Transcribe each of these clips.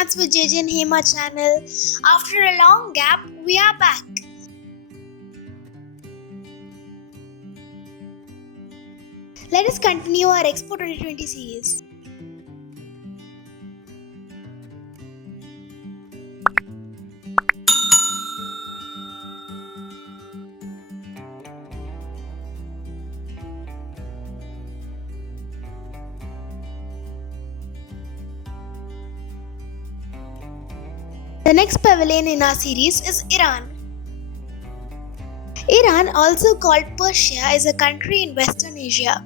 Maths with JJ and Hema channel. After a long gap, we are back. Let us continue our Expo 2020 series. The next pavilion in our series is Iran. Iran, also called Persia, is a country in Western Asia.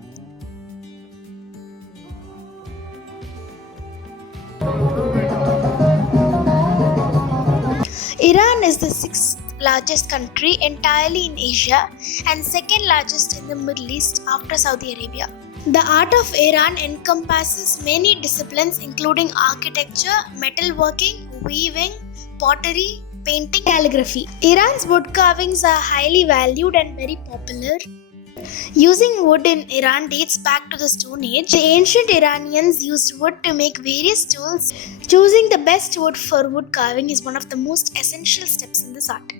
Iran is the sixth largest country entirely in Asia and second largest in the Middle East after Saudi Arabia. The art of Iran encompasses many disciplines including architecture, metalworking, weaving, pottery, painting, calligraphy. Iran's wood carvings are highly valued and very popular. Using wood in Iran dates back to the Stone Age. The ancient Iranians used wood to make various tools. Choosing the best wood for wood carving is one of the most essential steps in this art.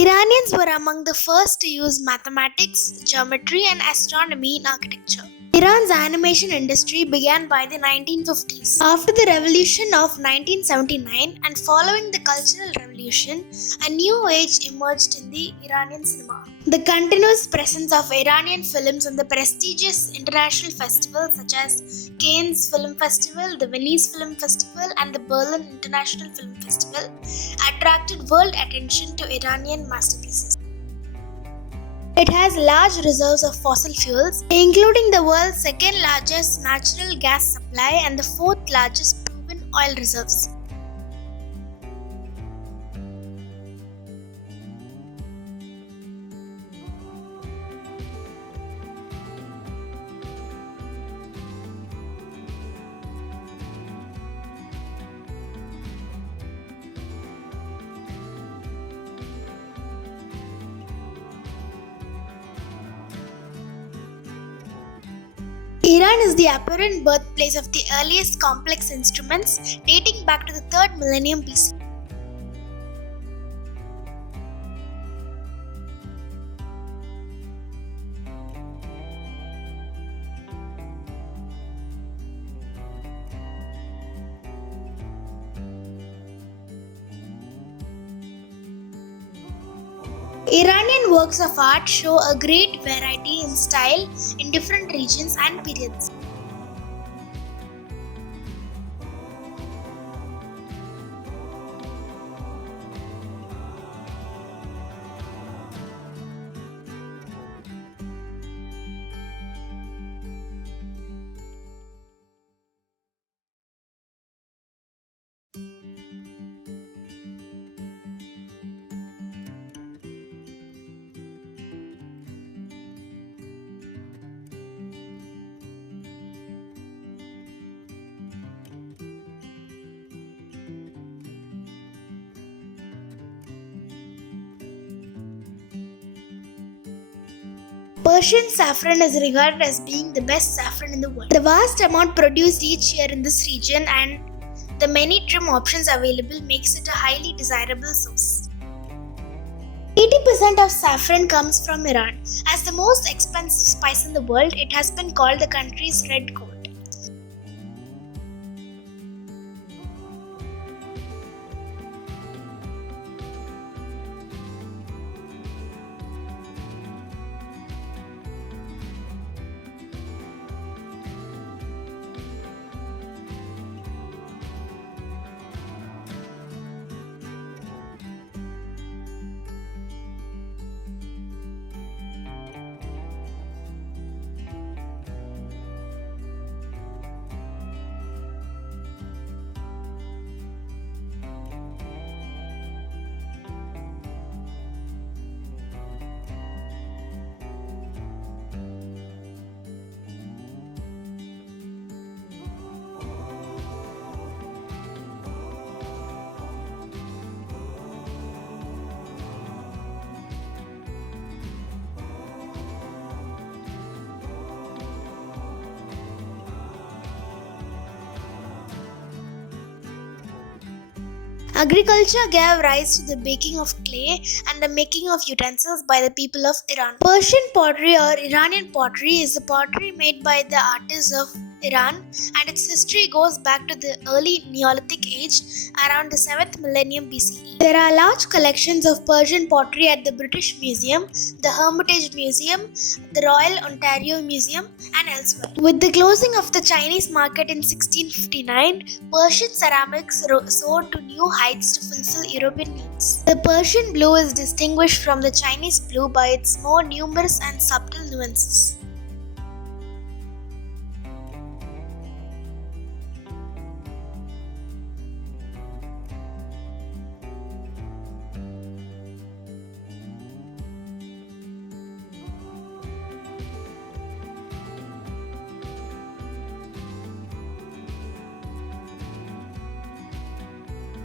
Iranians were among the first to use mathematics, geometry, and astronomy in architecture. Iran's animation industry began by the 1950s. After the revolution of 1979 and following the Cultural Revolution, a new age emerged in the Iranian cinema. The continuous presence of Iranian films on the prestigious international festivals such as Cannes Film Festival, the Venice Film Festival, and the Berlin International Film Festival attracted world attention to Iranian masterpieces. It has large reserves of fossil fuels, including the world's second largest natural gas supply and the fourth largest proven oil reserves. Iran is the apparent birthplace of the earliest complex instruments dating back to the 3rd millennium BC. Iranian works of art show a great variety in style in different regions and periods. Persian saffron is regarded as being the best saffron in the world. The vast amount produced each year in this region and the many trim options available makes it a highly desirable source. 80% of saffron comes from Iran. As the most expensive spice in the world, it has been called the country's red gold. Agriculture gave rise to the baking of clay and the making of utensils by the people of Iran. Persian pottery or Iranian pottery is the pottery made by the artists of Iran, and its history goes back to the early Neolithic age around the 7th millennium BCE. There are large collections of Persian pottery at the British Museum, the Hermitage Museum, the Royal Ontario Museum, and elsewhere. With the closing of the Chinese market in 1659, Persian ceramics soared to new heights to fulfill European needs. The Persian blue is distinguished from the Chinese blue by its more numerous and subtle nuances.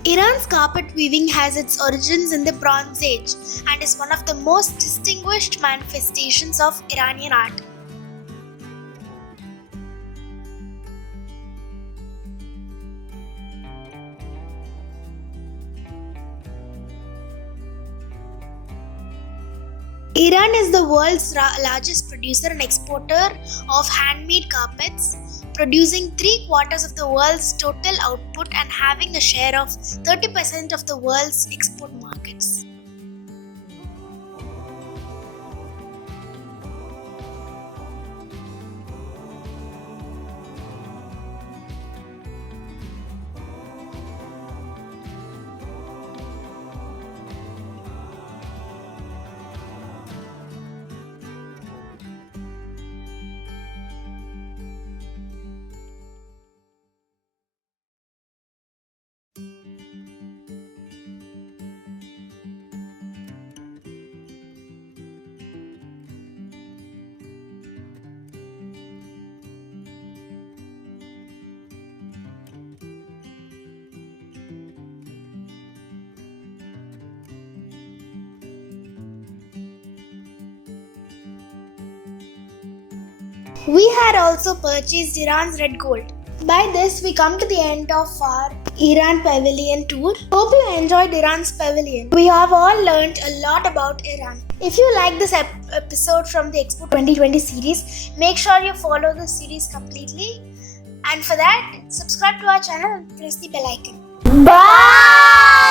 Iran's carpet weaving has its origins in the Bronze Age and is one of the most distinguished manifestations of Iranian art. Iran is the world's largest producer and exporter of handmade carpets, producing 3/4 of the world's total output and having a share of 30% of the world's export markets. We had also purchased Iran's red gold. By this, we come to the end of our Iran Pavilion tour. Hope you enjoyed Iran's Pavilion. We have all learned a lot about Iran. If you like this episode from the Expo 2020 series, make sure you follow the series completely. And for that, subscribe to our channel and press the bell icon. Bye!